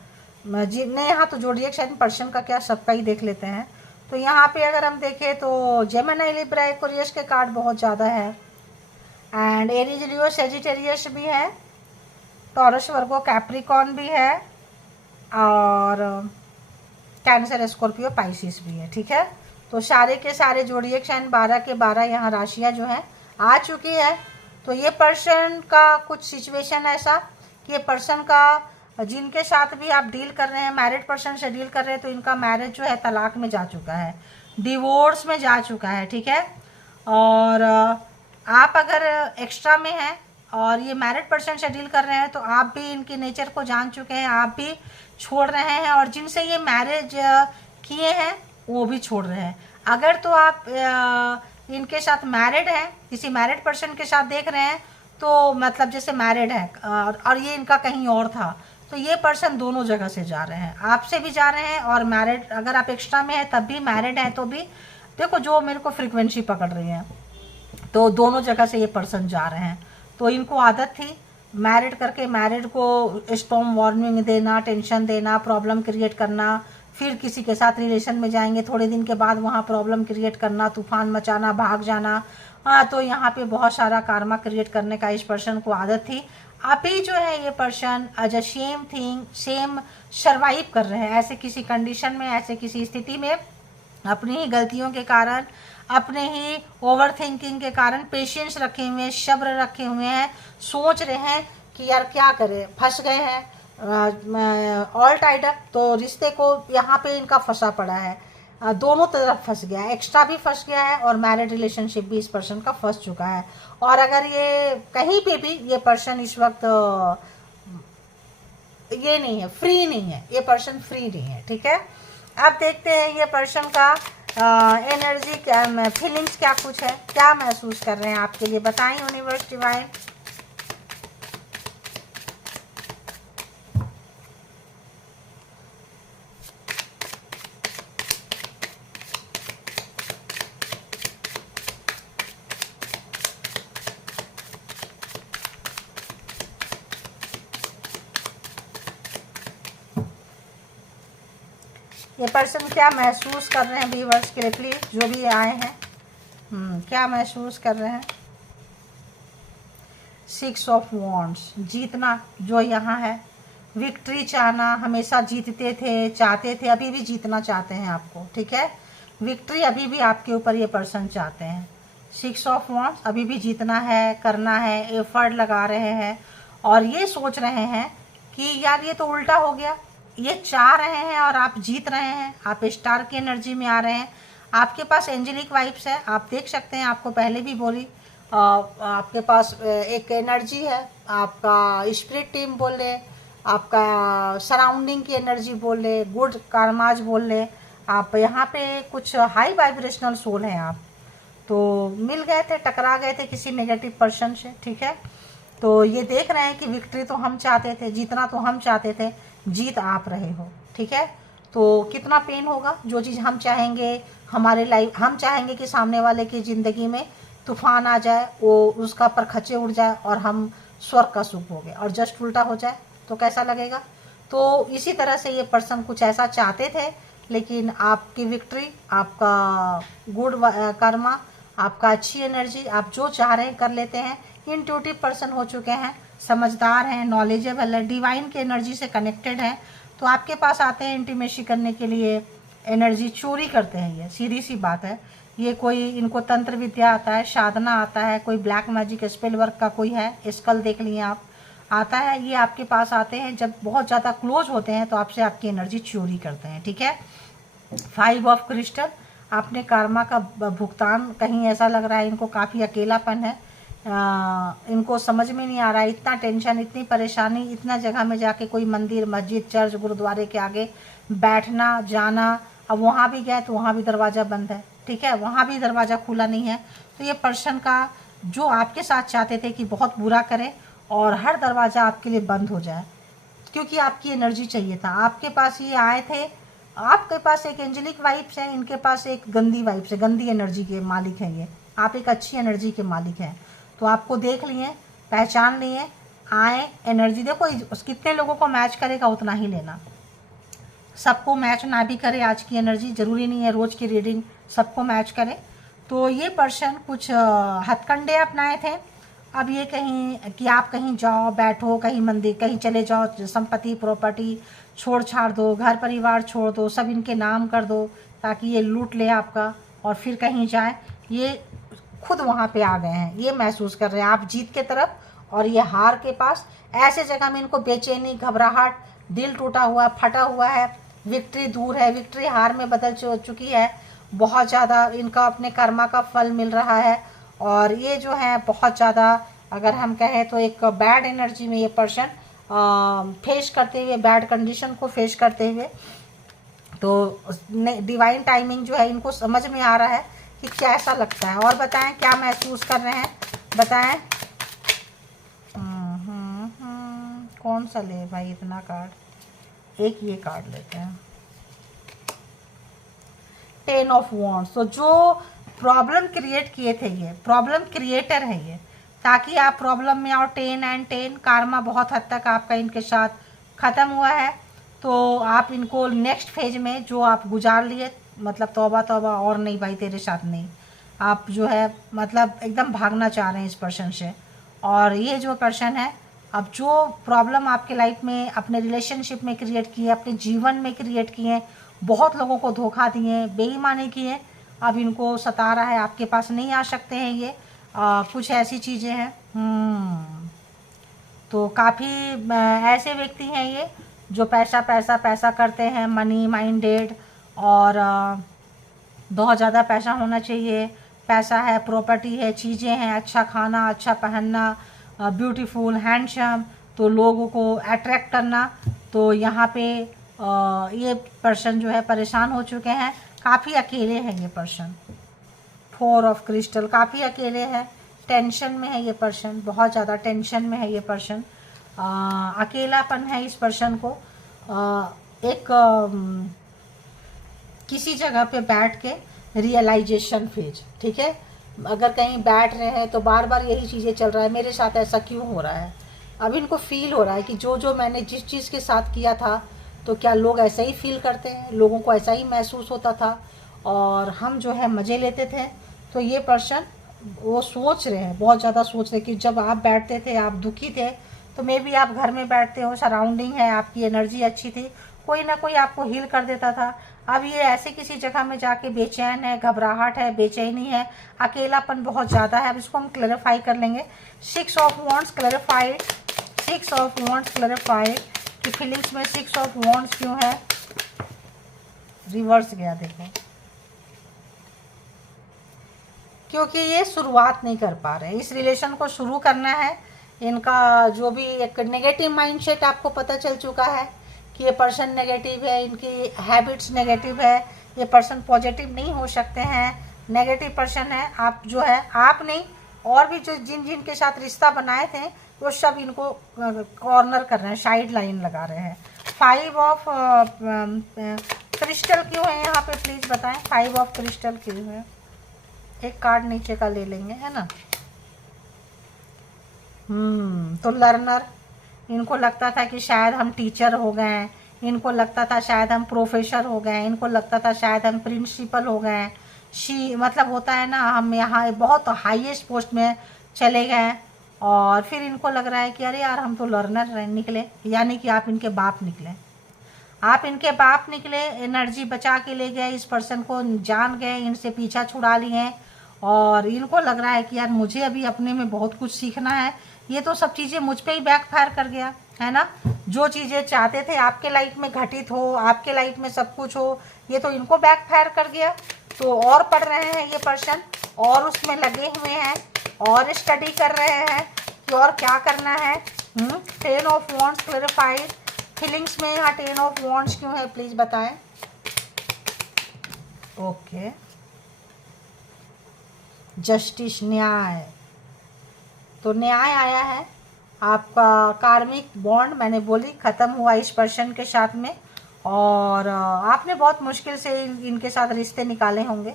नहीं यहाँ तो जोडिएक साइन पर्सन का क्या सबका ही देख लेते हैं। तो यहाँ पे अगर हम देखें तो जेमिनी लिब्रा एक्वेरियस के कार्ड बहुत ज़्यादा है, एंड एरीज लियो सेजिटेरियस भी है, टॉरस वर्गो कैप्रिकॉन भी है, और कैंसर स्कॉर्पियो पाइसिस भी है, ठीक है। तो सारे के सारे जोडिएक साइन 12 के 12 यहाँ राशियाँ जो हैं आ चुकी है। तो ये पर्सन का कुछ सिचुएशन ऐसा कि ये पर्सन का जिनके साथ भी आप डील कर रहे हैं, मैरिड पर्सन से डील कर रहे हैं, तो इनका मैरिज जो है तलाक में जा चुका है, डिवोर्स में जा चुका है, ठीक है। और आप अगर एक्स्ट्रा में हैं और ये मैरिड पर्सन से डील कर रहे हैं तो आप भी इनके नेचर को जान चुके हैं, आप भी छोड़ रहे हैं, और जिनसे ये मैरिज किए हैं वो भी छोड़ रहे हैं। अगर तो आप इनके साथ मैरिड हैं, किसी मैरिड पर्सन के साथ देख रहे हैं, तो मतलब जैसे मैरिड है और ये इनका कहीं और था, तो ये पर्सन दोनों जगह से जा रहे हैं, आपसे भी जा रहे हैं और मैरिड, अगर आप एक्स्ट्रा में है तब भी, मैरिड है तो भी। देखो जो मेरे को फ्रीक्वेंसी पकड़ रही है, तो दोनों जगह से ये पर्सन जा रहे हैं। तो इनको आदत थी मैरिड करके मैरिड को स्टॉर्म वार्निंग देना, टेंशन देना, प्रॉब्लम क्रिएट करना, फिर किसी के साथ रिलेशन में जाएंगे, थोड़े दिन के बाद वहाँ प्रॉब्लम क्रिएट करना, तूफान मचाना, भाग जाना। हाँ, तो यहाँ पे बहुत सारा कार्मा क्रिएट करने का इस पर्सन को आदत थी। अभी जो है ये person as a same thing, same survive कर रहे हैं ऐसे किसी कंडीशन में, ऐसे किसी स्थिति में, अपनी ही गलतियों के कारण, अपने ही ओवर थिंकिंग के कारण पेशेंस रखे हुए हैं, सब्र रखे हुए हैं, सोच रहे हैं कि यार क्या करें, फंस गए हैं, ऑल टाइड अप। तो रिश्ते को यहाँ पे इनका फंसा पड़ा है, दोनों तरफ फंस गया है, एक्स्ट्रा भी फंस गया है और मैरिड रिलेशनशिप भी इस पर्सन का फंस चुका है। और अगर ये कहीं पे भी ये पर्सन इस वक्त ये नहीं है, फ्री नहीं है, ये पर्सन फ्री नहीं है, ठीक है। अब देखते हैं ये पर्सन का एनर्जी क्या, फीलिंग्स क्या कुछ है, क्या महसूस कर रहे हैं आपके लिए, बताएं यूनिवर्स डिवाइन। ये पर्सन क्या महसूस कर रहे हैं व्यूअर्स के लिए, प्लीज जो भी आए हैं, क्या महसूस कर रहे हैं। 6 ऑफ वॉन्ड्स, जीतना जो यहाँ है, विक्ट्री चाहना, हमेशा जीतते थे, चाहते थे, अभी भी जीतना चाहते हैं आपको, ठीक है। विक्ट्री अभी भी आपके ऊपर ये पर्सन चाहते हैं। 6 ऑफ वॉन्ड्स, अभी भी जीतना है, करना है, एफर्ट लगा रहे हैं और ये सोच रहे हैं कि यार ये तो उल्टा हो गया, ये चाह रहे हैं और आप जीत रहे हैं, आप स्टार की एनर्जी में आ रहे हैं, आपके पास एंजेलिक वाइब्स है, आप देख सकते हैं, आपको पहले भी बोली, आपके पास एक एनर्जी है, आपका स्पिरिट टीम बोल ले, आपका सराउंडिंग की एनर्जी बोल ले, गुड कार्माज बोल ले, आप यहाँ पे कुछ हाई वाइब्रेशनल सोल हैं आप। तो मिल गए थे, टकरा गए थे किसी नेगेटिव पर्सन से, ठीक है। तो ये देख रहे हैं कि विक्ट्री तो हम चाहते थे, जीतना तो हम चाहते थे, जीत आप रहे हो, ठीक है। तो कितना पेन होगा, जो चीज़ हम चाहेंगे हमारे लाइफ, हम चाहेंगे कि सामने वाले की ज़िंदगी में तूफान आ जाए, वो उसका परखच्चे उड़ जाए और हम स्वर्ग का सुख हो गए, और जस्ट उल्टा हो जाए तो कैसा लगेगा। तो इसी तरह से ये पर्सन कुछ ऐसा चाहते थे, लेकिन आपकी विक्ट्री, आपका गुड कर्मा, आपका अच्छी एनर्जी, आप जो चाह रहे हैं कर लेते हैं। इंट्यूटिव पर्सन हो चुके हैं, समझदार हैं, नॉलेजेबल है, डिवाइन की एनर्जी से कनेक्टेड है, तो आपके पास आते हैं इंटीमेसी करने के लिए, एनर्जी चोरी करते हैं, ये सीधी सी बात है। ये कोई, इनको तंत्र विद्या आता है, साधना आता है, कोई ब्लैक मैजिक स्पेल वर्क का कोई है, स्कल देख लिए आप, आता है, ये आपके पास आते हैं जब बहुत ज़्यादा क्लोज होते हैं तो आपसे आपकी एनर्जी चोरी करते हैं, ठीक है। 5 ऑफ क्रिस्टल, आपने कर्मा का भुगतान, कहीं ऐसा लग रहा है इनको काफ़ी अकेलापन है, इनको समझ में नहीं आ रहा है, इतना टेंशन, इतनी परेशानी, इतना जगह में जाके कोई मंदिर, मस्जिद, चर्च, गुरुद्वारे के आगे बैठना, जाना, अब वहाँ भी गए तो वहाँ भी दरवाज़ा बंद है, ठीक है, वहाँ भी दरवाज़ा खुला नहीं है। तो ये पर्सन का जो आपके साथ चाहते थे कि बहुत बुरा करें और हर दरवाज़ा आपके लिए बंद हो जाए, क्योंकि आपकी एनर्जी चाहिए था, आपके पास ये आए थे, आपके पास एक एंजेलिक वाइब्स है, इनके पास एक गंदी वाइब्स है, गंदी एनर्जी के मालिक हैं ये, आप एक अच्छी एनर्जी के मालिक हैं। तो आपको देख लिए, पहचान लिए, आए, एनर्जी देखो, कितने लोगों को मैच करेगा उतना ही लेना, सबको मैच ना भी करे आज की एनर्जी, ज़रूरी नहीं है रोज़ की रीडिंग सबको मैच करे। तो ये पर्सन कुछ हथकंडे अपनाए थे, अब ये कहीं कि आप कहीं जाओ, बैठो, कहीं मंदिर, कहीं चले जाओ, संपत्ति प्रॉपर्टी छोड़ छाड़ दो, घर परिवार छोड़ दो, सब इनके नाम कर दो ताकि ये लूट ले आपका और फिर कहीं जाए। ये खुद वहाँ पे आ गए हैं, ये महसूस कर रहे हैं आप जीत के तरफ और ये हार के पास। ऐसे जगह में इनको बेचैनी, घबराहट, दिल टूटा हुआ, फटा हुआ है, विक्ट्री दूर है, विक्ट्री हार में बदल चुकी है, बहुत ज़्यादा इनका अपने कर्मा का फल मिल रहा है और ये जो है बहुत ज़्यादा, अगर हम कहें तो एक बैड एनर्जी में ये पर्सन फेस करते हुए, बैड कंडीशन को फेस करते हुए, तो डिवाइन टाइमिंग जो है इनको समझ में आ रहा है कि कैसा लगता है। और बताएं क्या महसूस कर रहे हैं, बताएं। कौन सा ले भाई इतना कार्ड, एक ये कार्ड लेते हैं, 10 ऑफ वॉन्ड्स। तो जो प्रॉब्लम क्रिएट किए थे, ये प्रॉब्लम क्रिएटर है ये, ताकि आप प्रॉब्लम में आओ। 10 एंड 10 कार्मा बहुत हद तक आपका इनके साथ ख़त्म हुआ है। तो आप इनको नेक्स्ट फेज में जो आप गुजार लिए, मतलब तौबा तौबा, और नहीं भाई तेरे साथ नहीं, आप जो है मतलब एकदम भागना चाह रहे हैं इस पर्सन से। और ये जो पर्सन है, अब जो प्रॉब्लम आपके लाइफ में, अपने रिलेशनशिप में क्रिएट किए, अपने जीवन में क्रिएट किए, बहुत लोगों को धोखा दिए, बेईमानी किए, अब इनको सता रहा है। आपके पास नहीं आ सकते हैं ये, कुछ ऐसी चीज़ें हैं। तो काफ़ी ऐसे व्यक्ति हैं ये जो पैसा पैसा पैसा करते हैं, मनी माइंडेड, और बहुत ज़्यादा पैसा होना चाहिए। पैसा है, प्रॉपर्टी है, चीज़ें हैं, अच्छा खाना, अच्छा पहनना, ब्यूटीफुल, हैंडसम, तो लोगों को अट्रैक्ट करना। तो यहाँ पे ये पर्सन जो है परेशान हो चुके हैं, काफ़ी अकेले हैं ये पर्सन। 4 ऑफ क्रिस्टल, काफ़ी अकेले हैं, टेंशन में है ये पर्सन, बहुत ज़्यादा टेंशन में है ये पर्सन। अकेलापन है इस पर्सन को। एक किसी जगह पे बैठ के रियलाइजेशन फेज, ठीक है, अगर कहीं बैठ रहे हैं तो बार बार यही चीज़ें चल रहा है, मेरे साथ ऐसा क्यों हो रहा है। अब इनको फील हो रहा है कि जो जो मैंने जिस चीज़ के साथ किया था, तो क्या लोग ऐसा ही फील करते हैं, लोगों को ऐसा ही महसूस होता था, और हम जो है मज़े लेते थे। तो ये पर्सन वो सोच रहे हैं, बहुत ज़्यादा सोच रहे हैं कि जब आप बैठते थे, आप दुखी थे, तो मे भी आप घर में बैठते हो, सराउंडिंग है, आपकी एनर्जी अच्छी थी, कोई ना कोई आपको हील कर देता था। अब ये ऐसे किसी जगह में जाके बेचैन है, घबराहट है, बेचैनी है, अकेलापन बहुत ज़्यादा है। अब इसको हम क्लैरिफाई कर लेंगे। 6 of wands clarified, 6 of wands clarified कि फीलिंग्स में 6 ऑफ वॉन्ड्स क्यों है। रिवर्स गया देखो, क्योंकि ये शुरुआत नहीं कर पा रहे हैं, इस रिलेशन को शुरू करना है। इनका जो भी एक नेगेटिव माइंडसेट आपको पता चल चुका है कि ये पर्सन नेगेटिव है, इनकी हैबिट्स नेगेटिव है, ये पर्सन पॉजिटिव नहीं हो सकते हैं, नेगेटिव पर्सन है। आप जो है, आप नहीं, और भी जो जिन जिन के साथ रिश्ता बनाए थे वो सब इनको कॉर्नर कर रहे हैं, साइड लाइन लगा रहे हैं। 5 ऑफ क्रिस्टल क्यों है यहाँ पे, प्लीज़ बताएं। 5 ऑफ क्रिस्टल क्यों है, एक कार्ड नीचे का ले लेंगे, है ना। तो लर्नर, इनको लगता था कि शायद हम टीचर हो गए हैं, इनको लगता था शायद हम प्रोफेसर हो गए, इनको लगता था शायद हम प्रिंसिपल हो गए, मतलब होता है ना, हम यहाँ बहुत हाईएस्ट पोस्ट में चले गए। और फिर इनको लग रहा है कि अरे यार हम तो लर्नर निकले, यानी कि आप इनके बाप निकले, आप इनके बाप निकले। एनर्जी बचा के ले गए, इस पर्सन को जान गए, इनसे पीछा छुड़ा लिए, और इनको लग रहा है कि यार मुझे अभी अपने में बहुत कुछ सीखना है। ये तो सब चीज़ें मुझ पे ही बैकफायर कर गया है ना। जो चीज़ें चाहते थे आपके लाइफ में घटित हो, आपके लाइफ में सब कुछ हो, ये तो इनको बैकफायर कर गया। तो और पढ़ रहे हैं ये पर्सन, और उसमें लगे हुए हैं, और स्टडी कर रहे हैं कि और क्या करना है। 10 ऑफ वॉन्ड्स क्लैरिफाइड, फीलिंग्स में यहाँ 10 ऑफ वॉन्ड्स क्यों है, प्लीज़ बताएं। ओके, जस्टिस, न्याय, तो न्याय आया है। आपका कार्मिक बॉन्ड मैंने बोली ख़त्म हुआ इस पर्सन के साथ में, और आपने बहुत मुश्किल से इनके साथ रिश्ते निकाले होंगे।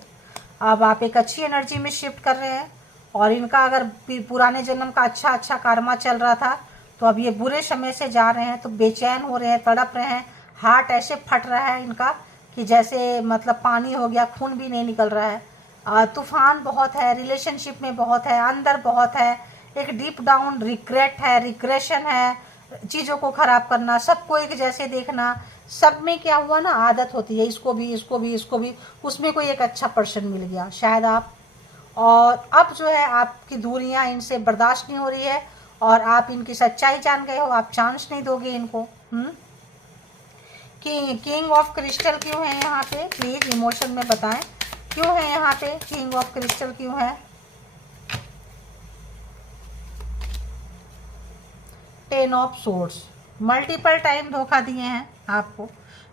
अब आप एक अच्छी एनर्जी में शिफ्ट कर रहे हैं, और इनका अगर पुराने जन्म का अच्छा कार्मा चल रहा था, तो अब ये बुरे समय से जा रहे हैं, तो बेचैन हो रहे हैं, तड़प रहे हैं, हार्ट ऐसे फट रहा है इनका कि जैसे मतलब पानी हो गया, खून भी नहीं निकल रहा है। तूफान बहुत है, रिलेशनशिप में बहुत है, अंदर बहुत है, एक डीप डाउन रिग्रेट है, रिग्रेशन है, चीज़ों को ख़राब करना, सबको एक जैसे देखना। सब में क्या हुआ ना, आदत होती है, इसको भी इसको भी इसको भी, उसमें कोई एक अच्छा पर्सन मिल गया शायद आप, और अब जो है आपकी दूरियां इनसे बर्दाश्त नहीं हो रही है, और आप इनकी सच्चाई जान गए हो, आप चांस नहीं दोगे इनको। किंग ऑफ क्रिस्टल क्यों है यहाँ पे, प्लीज़ इमोशन में बताएं, क्यों है यहाँ पे किंग ऑफ क्रिस्टल क्यों है। 10 ऑफ सोर्ड्स, मल्टीपल टाइम धोखा दिए हैं आपको,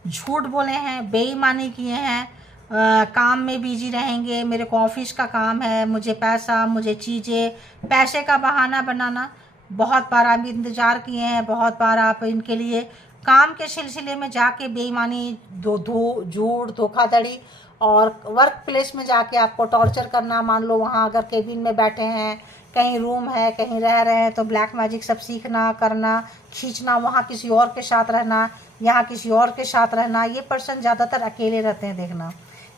झूठ बोले हैं, बेईमानी किए हैं, काम में बिजी रहेंगे, मेरे को ऑफिस का काम है, मुझे पैसा, मुझे चीज़ें, पैसे का बहाना बनाना। बहुत बार आप इंतज़ार किए हैं, बहुत बार आप इनके लिए काम के सिलसिले में जाके बेईमानी, झूठ, धोखाधड़ी, और वर्क प्लेस में जाके आपको टॉर्चर करना। मान लो वहाँ अगर केबिन में बैठे हैं, कहीं रूम है, कहीं रह रहे हैं, तो ब्लैक मैजिक सब सीखना, करना, खींचना, वहाँ किसी और के साथ रहना, यहाँ किसी और के साथ रहना। ये पर्सन ज़्यादातर अकेले रहते हैं, देखना।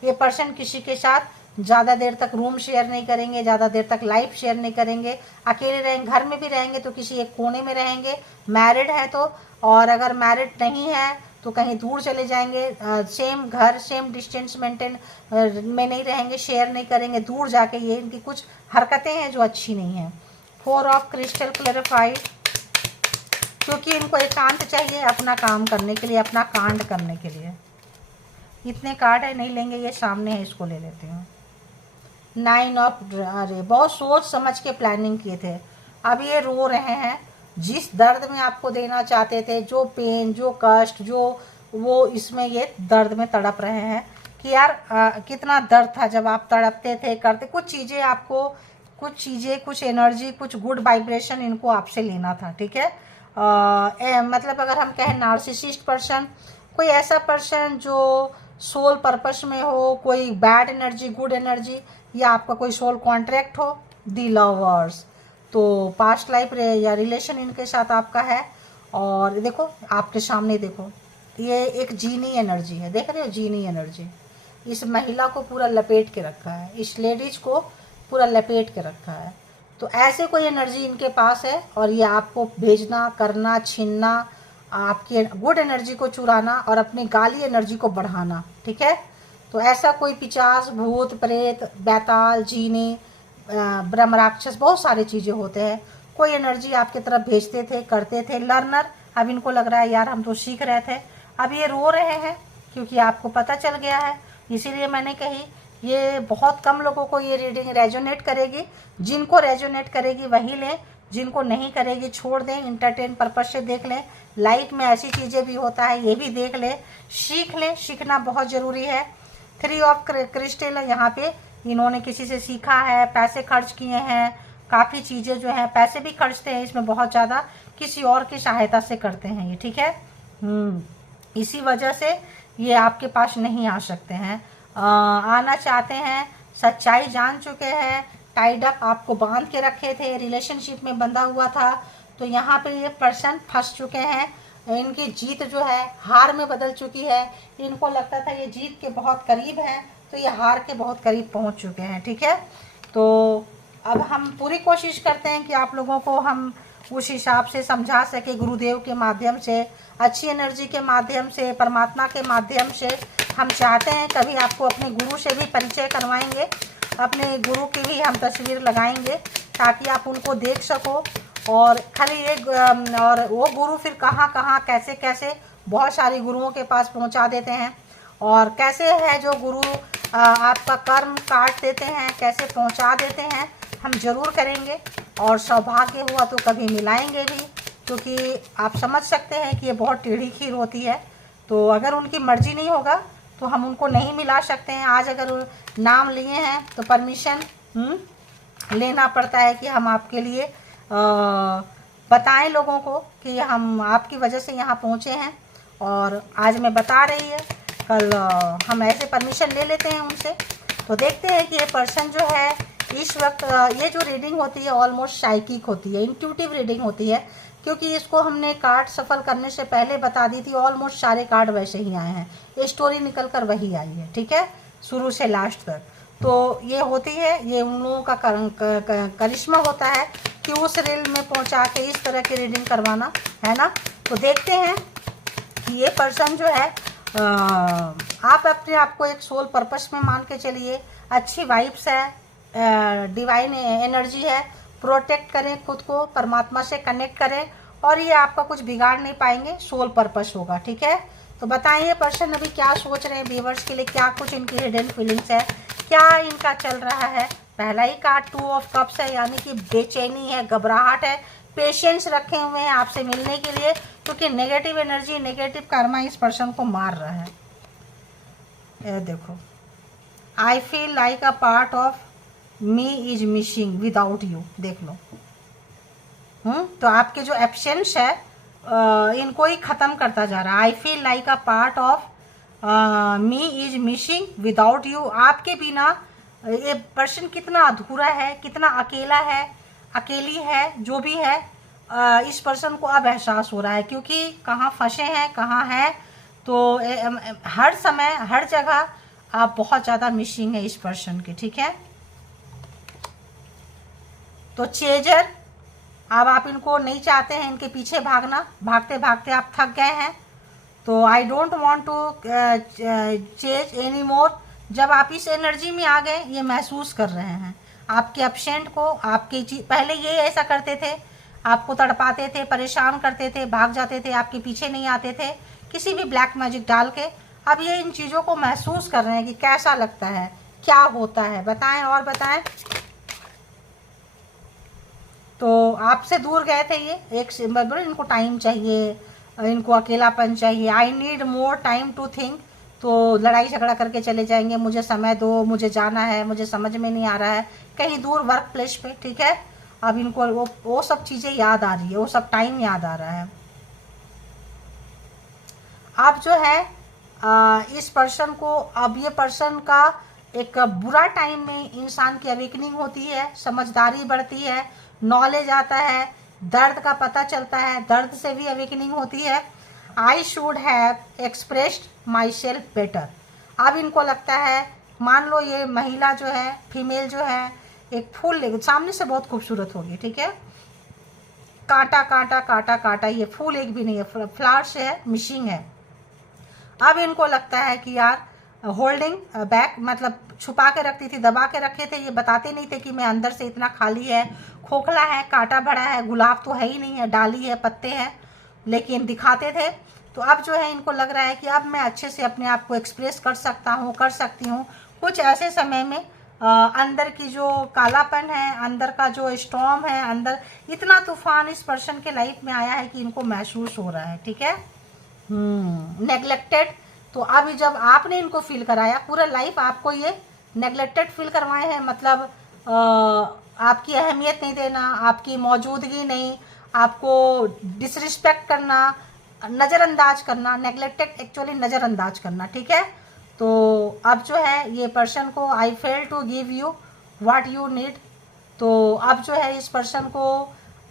ये पर्सन किसी के साथ ज़्यादा देर तक रूम शेयर नहीं करेंगे, ज़्यादा देर तक लाइफ शेयर नहीं करेंगे, अकेले रहेंगे। घर में भी रहेंगे तो किसी एक कोने में रहेंगे, मैरिड है तो, और अगर मैरिड नहीं है तो कहीं दूर चले जाएंगे, सेम घर, सेम डिस्टेंस मेंटेन में नहीं रहेंगे, शेयर नहीं करेंगे, दूर जाके। ये इनकी कुछ हरकतें हैं जो अच्छी नहीं हैं। 4 ऑफ क्रिस्टल क्लैरिफाइड, क्योंकि इनको एकांत चाहिए अपना काम करने के लिए, अपना कांड करने के लिए। इतने कार्ड है, नहीं लेंगे, ये सामने है, इसको ले लेते हैं। 9 ऑफ, अरे बहुत सोच समझ के प्लानिंग किए थे। अब ये रो रहे हैं, जिस दर्द में आपको देना चाहते थे, जो पेन, जो कष्ट, जो वो, इसमें ये दर्द में तड़प रहे हैं कि यार कितना दर्द था जब आप तड़पते थे, करते। कुछ चीज़ें आपको, कुछ चीज़ें, कुछ एनर्जी, कुछ गुड वाइब्रेशन इनको आपसे लेना था, ठीक है। मतलब अगर हम कहें नार्सिसिस्ट पर्सन, कोई ऐसा पर्सन जो सोल पर्पस में हो, कोई बैड एनर्जी, गुड एनर्जी, या आपका कोई सोल कॉन्ट्रैक्ट हो। दी लवर्स, तो पास्ट लाइफ या रिलेशन इनके साथ आपका है। और देखो आपके सामने, देखो ये एक जीनी एनर्जी है, देख रहे हो, जीनी एनर्जी। इस महिला को पूरा लपेट के रखा है, इस लेडीज को पूरा लपेट के रखा है। तो ऐसे कोई एनर्जी इनके पास है, और ये आपको भेजना, करना, छीनना, आपकी गुड एनर्जी को चुराना और अपनी गाली एनर्जी को बढ़ाना, ठीक है। तो ऐसा कोई पिशाच, भूत, प्रेत, बैताल, जीनी, ब्रह्म राक्षस, बहुत सारी चीज़ें होते हैं, कोई एनर्जी आपकी तरफ भेजते थे, करते थे। लर्नर, अब इनको लग रहा है यार हम तो सीख रहे थे, अब ये रो रहे हैं क्योंकि आपको पता चल गया है। इसीलिए मैंने कही ये बहुत कम लोगों को ये रीडिंग रेजोनेट करेगी। जिनको रेजोनेट करेगी वही लें, जिनको नहीं करेगी छोड़ दें, इंटरटेन पर्पज से देख लें। लाइफ में ऐसी चीज़ें भी होता है, ये भी देख लें, सीख लें, सीखना बहुत ज़रूरी है। 3 ऑफ क्रिस्टल, यहाँ पे इन्होंने किसी से सीखा है, पैसे खर्च किए हैं, काफ़ी चीज़ें जो है, पैसे भी खर्चते हैं इसमें बहुत ज़्यादा, किसी और की सहायता से करते हैं ये, ठीक है। इसी वजह से ये आपके पास नहीं आ सकते हैं। आना चाहते हैं, सच्चाई जान चुके हैं, टाइड अप, आपको बांध के रखे थे, रिलेशनशिप में बंधा हुआ था। तो यहाँ पे ये पर्सन फंस चुके हैं, इनकी जीत जो है हार में बदल चुकी है। इनको लगता था ये जीत के बहुत करीब है, तो ये हार के बहुत करीब पहुँच चुके हैं, ठीक है। तो अब हम पूरी कोशिश करते हैं कि आप लोगों को हम उस हिसाब से समझा सके, गुरुदेव के माध्यम से, अच्छी एनर्जी के माध्यम से, परमात्मा के माध्यम से। हम चाहते हैं कभी आपको अपने गुरु से भी परिचय करवाएंगे, अपने गुरु की भी हम तस्वीर लगाएंगे ताकि आप उनको देख सको। और खाली एक, और वो गुरु फिर कहाँ कहाँ, कैसे कैसे, बहुत सारे गुरुओं के पास पहुँचा देते हैं। और कैसे है जो गुरु आपका कर्म काट देते हैं, कैसे पहुँचा देते हैं, हम ज़रूर करेंगे। और सौभाग्य हुआ तो कभी मिलाएंगे भी, क्योंकि आप समझ सकते हैं कि ये बहुत टेढ़ी खीर होती है। तो अगर उनकी मर्जी नहीं होगा तो हम उनको नहीं मिला सकते हैं। आज अगर नाम लिए हैं तो परमिशन लेना पड़ता है कि हम आपके लिए बताएं लोगों को कि हम आपकी वजह से यहाँ पहुँचे हैं। और आज मैं बता रही है, कल हम ऐसे परमिशन ले लेते हैं उनसे। तो देखते हैं कि ये पर्सन जो है इस वक्त, ये जो रीडिंग होती है ऑलमोस्ट साइकिक होती है, इंट्यूटिव रीडिंग होती है, क्योंकि इसको हमने कार्ड सफल करने से पहले बता दी थी। ऑलमोस्ट सारे कार्ड वैसे ही आए हैं, ये स्टोरी निकल कर वही आई है, ठीक है, शुरू से लास्ट तक। तो ये होती है, ये उन लोगों का करिश्मा होता है कि उस रील में पहुंचा के इस तरह की रीडिंग करवाना, है ना। तो देखते हैं कि ये पर्सन जो है, आप अपने आप को एक सोल पर्पस में मान के चलिए, अच्छी वाइब्स है, डिवाइन एनर्जी है, प्रोटेक्ट करें खुद को, परमात्मा से कनेक्ट करें, और ये आपका कुछ बिगाड़ नहीं पाएंगे, सोल पर्पस होगा, ठीक है। तो बताइए पर्सन अभी क्या सोच रहे हैं, व्यूअर्स के लिए क्या कुछ इनकी हिडन फीलिंग्स है, क्या इनका चल रहा है। पहला ही कार्ड 2 ऑफ कप्स है, यानी कि बेचैनी है, घबराहट है, पेशेंस रखे हुए हैं आपसे मिलने के लिए, क्योंकि नेगेटिव एनर्जी, नेगेटिव कर्मा इस पर्सन को मार रहा है। ये देखो, I feel like a part of me is missing without you. देख लो, तो आपके जो एब्सेंस है इनको ही ख़त्म करता जा रहा है। I feel like a part of me is missing without you. आपके बिना ये पर्सन कितना अधूरा है, कितना अकेला है, अकेली है, जो भी है, इस पर्सन को अब एहसास हो रहा है, क्योंकि कहाँ फंसे हैं, कहाँ है, तो हर समय हर जगह आप बहुत ज़्यादा मिसिंग है इस पर्सन की। ठीक है, तो चेजर, अब आप इनको नहीं चाहते हैं, इनके पीछे भागना, भागते भागते आप थक गए हैं। तो I don't want to chase any more. जब आप इस एनर्जी में आ गए, ये महसूस कर रहे हैं आपके एब्सेंट को, आपके पहले ये ऐसा करते थे, आपको तड़पाते थे, परेशान करते थे, भाग जाते थे, आपके पीछे नहीं आते थे किसी भी ब्लैक मैजिक डाल के। अब ये इन चीज़ों को महसूस कर रहे हैं कि कैसा लगता है, क्या होता है, बताएं और बताएं। तो आपसे दूर गए थे ये, एक मतलब इनको टाइम चाहिए, इनको अकेलापन चाहिए। I need more time to think. तो लड़ाई झगड़ा करके चले जाएंगे, मुझे समय दो, मुझे जाना है, मुझे समझ में नहीं आ रहा है, कहीं दूर वर्क प्लेस पे। ठीक है, अब इनको वो सब चीज़ें याद आ रही है, वो सब टाइम याद आ रहा है। अब जो है इस पर्सन को, अब ये पर्सन का एक बुरा टाइम में इंसान की अवेकनिंग होती है, समझदारी बढ़ती है, नॉलेज आता है, दर्द का पता चलता है, दर्द से भी अवेकनिंग होती है। I should have expressed my self better. अब इनको लगता है, मान लो ये महिला जो है, फीमेल जो है, एक फूल ले सामने से बहुत खूबसूरत होगी, ठीक है, कांटा कांटा कांटा कांटा, ये फूल एक भी नहीं है, फ्लावर से है, मिशिंग है। अब इनको लगता है कि यार होल्डिंग बैक, मतलब छुपा के रखती थी, दबा के रखे थे, ये बताते नहीं थे कि मैं अंदर से इतना खाली है, खोखला है, कांटा भरा है, गुलाब तो है ही नहीं है, डाली है, पत्ते हैं, लेकिन दिखाते थे। तो अब जो है इनको लग रहा है कि अब मैं अच्छे से अपने आप को एक्सप्रेस कर सकता हूँ, कर सकती हूँ। कुछ ऐसे समय में अंदर की जो कालापन है, अंदर का जो स्टॉर्म है, अंदर इतना तूफान इस पर्सन के लाइफ में आया है कि इनको महसूस हो रहा है। ठीक है, नेग्लेक्टेड। तो अभी जब आपने इनको फील कराया, पूरा लाइफ आपको ये नेग्लेक्टेड फील करवाए हैं, मतलब आपकी अहमियत नहीं देना, आपकी मौजूदगी नहीं, आपको डिसरिस्पेक्ट करना, नज़रअंदाज करना। नेग्लेक्टेड एक्चुअली नज़रअंदाज करना। ठीक है, तो अब जो है ये पर्सन को I fail to give you what you need. तो अब जो है इस पर्सन को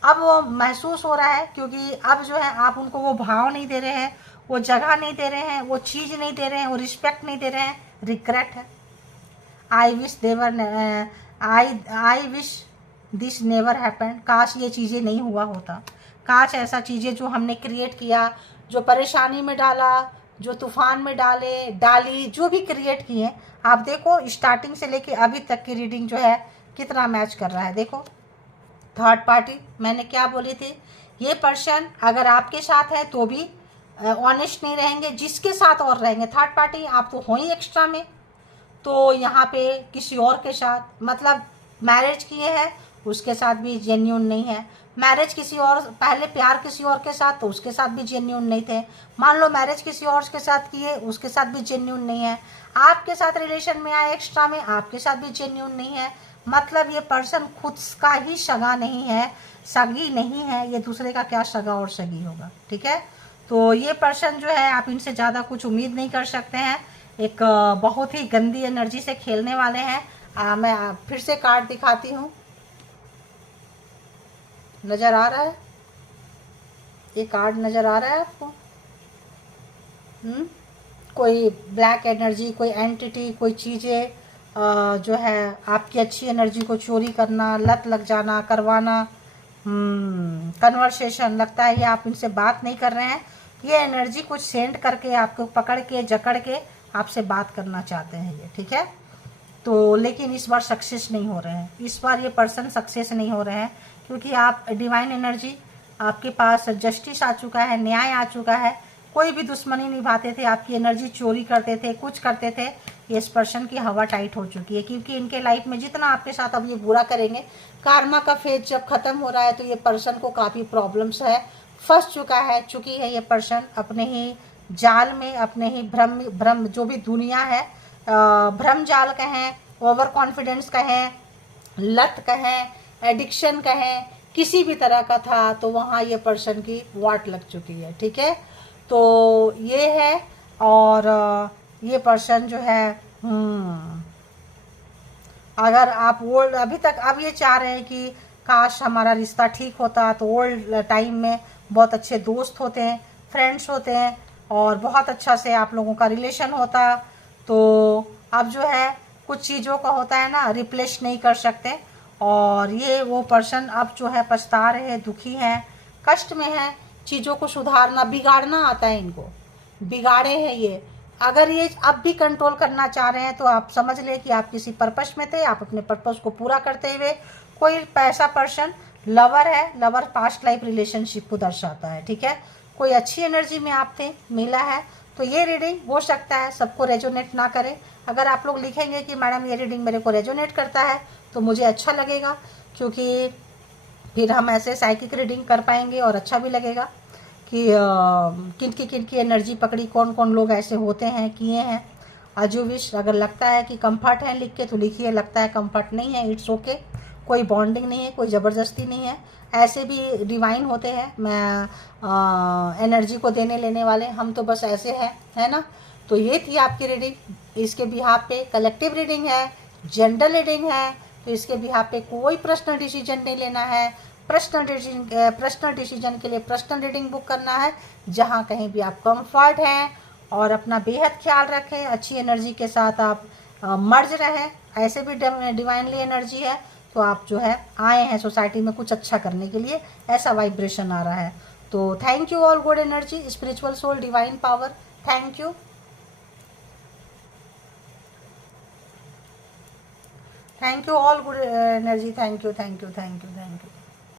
अब वो महसूस हो रहा है, क्योंकि अब जो है आप उनको वो भाव नहीं दे रहे हैं, वो जगह नहीं दे रहे हैं, वो चीज़ नहीं दे रहे हैं, वो रिस्पेक्ट नहीं दे रहे हैं, रिग्रेट है। I wish they were I wish this never happened. काश ये चीज़ें नहीं हुआ होता, काश ऐसा चीज़ें जो हमने क्रिएट किया, जो परेशानी में डाला, जो तूफान में डाली, जो भी क्रिएट किए। आप देखो स्टार्टिंग से लेके अभी तक की रीडिंग जो है कितना मैच कर रहा है। देखो थर्ड पार्टी, मैंने क्या बोली थी, ये पर्सन अगर आपके साथ है तो भी ऑनेस्ट नहीं रहेंगे, जिसके साथ और रहेंगे। थर्ड पार्टी आप तो हो ही एक्स्ट्रा में, तो यहाँ पे किसी और के साथ, मतलब मैरिज किए हैं उसके साथ भी जेन्यून नहीं है, मैरिज किसी और, पहले प्यार किसी और के साथ तो उसके साथ भी जेन्यून नहीं थे, मान लो मैरिज किसी और के साथ किए उसके साथ भी जेन्यून नहीं है, आपके साथ रिलेशन में आए एक्स्ट्रा में आपके साथ भी जेन्यून नहीं है। मतलब ये पर्सन खुद का ही सगा नहीं है, सगी नहीं है, ये दूसरे का क्या सगा और सगी होगा। ठीक है, तो ये पर्सन जो है आप इनसे ज़्यादा कुछ उम्मीद नहीं कर सकते हैं, एक बहुत ही गंदी एनर्जी से खेलने वाले हैं। मैं फिर से कार्ड दिखाती हूँ, नज़र आ रहा है, ये कार्ड नज़र आ रहा है आपको? कोई ब्लैक एनर्जी, कोई एंटिटी, कोई चीज़ें जो है आपकी अच्छी एनर्जी को चोरी करना, लत लग जाना, करवाना, कन्वर्सेशन। लगता है ये आप इनसे बात नहीं कर रहे हैं, ये एनर्जी कुछ सेंड करके आपको पकड़ के जकड़ के आपसे बात करना चाहते हैं ये। ठीक है, तो लेकिन इस बार सक्सेस नहीं हो रहे हैं, इस बार ये पर्सन सक्सेस नहीं हो रहे हैं, क्योंकि आप डिवाइन एनर्जी, आपके पास जस्टिस आ चुका है, न्याय आ चुका है, कोई भी दुश्मनी निभाते थे, आपकी एनर्जी चोरी करते थे, कुछ करते थे, ये इस पर्सन की हवा टाइट हो चुकी है। क्योंकि इनके लाइफ में जितना आपके साथ अब ये बुरा करेंगे, कार्मा का फेज जब खत्म हो रहा है तो ये पर्सन को काफ़ी प्रॉब्लम्स है, फंस चुकी है ये पर्सन अपने ही जाल में, अपने ही भ्रम जो भी दुनिया है, भ्रम जाल कहें, ओवर कॉन्फिडेंस कहें, लत कहें, एडिक्शन कहें, किसी भी तरह का था तो वहाँ ये पर्सन की वाट लग चुकी है। ठीक है, तो ये है। और ये पर्सन जो है अगर आप ओल्ड अभी तक अब ये चाह रहे हैं कि काश हमारा रिश्ता ठीक होता, तो ओल्ड टाइम में बहुत अच्छे दोस्त होते हैं, फ्रेंड्स होते हैं और बहुत अच्छा से आप लोगों का रिलेशन होता। तो अब जो है कुछ चीज़ों का होता है ना, रिप्लेस नहीं कर सकते। और ये वो पर्सन अब जो है पछता रहे हैं, दुखी हैं, कष्ट में हैं, चीज़ों को सुधारना, बिगाड़ना आता है इनको, बिगाड़े हैं ये। अगर ये अब भी कंट्रोल करना चाह रहे हैं तो आप समझ लें कि आप किसी पर्पस में थे, आप अपने पर्पस को पूरा करते हुए, कोई पैसा पर्सन लवर है, लवर पास्ट लाइफ रिलेशनशिप को दर्शाता है। ठीक है, कोई अच्छी एनर्जी में आप थे, मिला है। तो ये रीडिंग हो सकता है सबको रेजोनेट ना करे। अगर आप लोग लिखेंगे कि मैडम ये रीडिंग मेरे को रेजोनेट करता है तो मुझे अच्छा लगेगा, क्योंकि फिर हम ऐसे साइकिक रीडिंग कर पाएंगे और अच्छा भी लगेगा कि किन की एनर्जी पकड़ी, कौन कौन लोग ऐसे होते हैं, किए हैं। अजू विश अगर लगता है कि कंफर्ट है लिख के तो लिखिए, लगता है कंफर्ट नहीं है इट्स ओके, कोई बॉन्डिंग नहीं है, कोई ज़बरदस्ती नहीं है। ऐसे भी डिवाइन होते हैं, मैं एनर्जी को देने लेने वाले, हम तो बस ऐसे हैं, है ना। तो ये थी आपकी रीडिंग। इसके बिहाफ पे कलेक्टिव रीडिंग है, जनरल रीडिंग है, तो इसके बिहाफ पे कोई पर्सनल डिसीजन नहीं लेना है। पर्सनल डिसीजन के लिए पर्सनल रीडिंग बुक करना है, जहाँ कहीं भी आप कंफर्ट हैं और अपना बेहद ख्याल रखें, अच्छी एनर्जी के साथ आप मर्ज रहें। ऐसे भी डिवाइनली एनर्जी है, तो आप जो है आए हैं सोसाइटी में कुछ अच्छा करने के लिए, ऐसा वाइब्रेशन आ रहा है। तो thank you all good energy, spiritual soul, divine power, thank you. Thank you all good energy, thank you, thank you, thank you, thank you.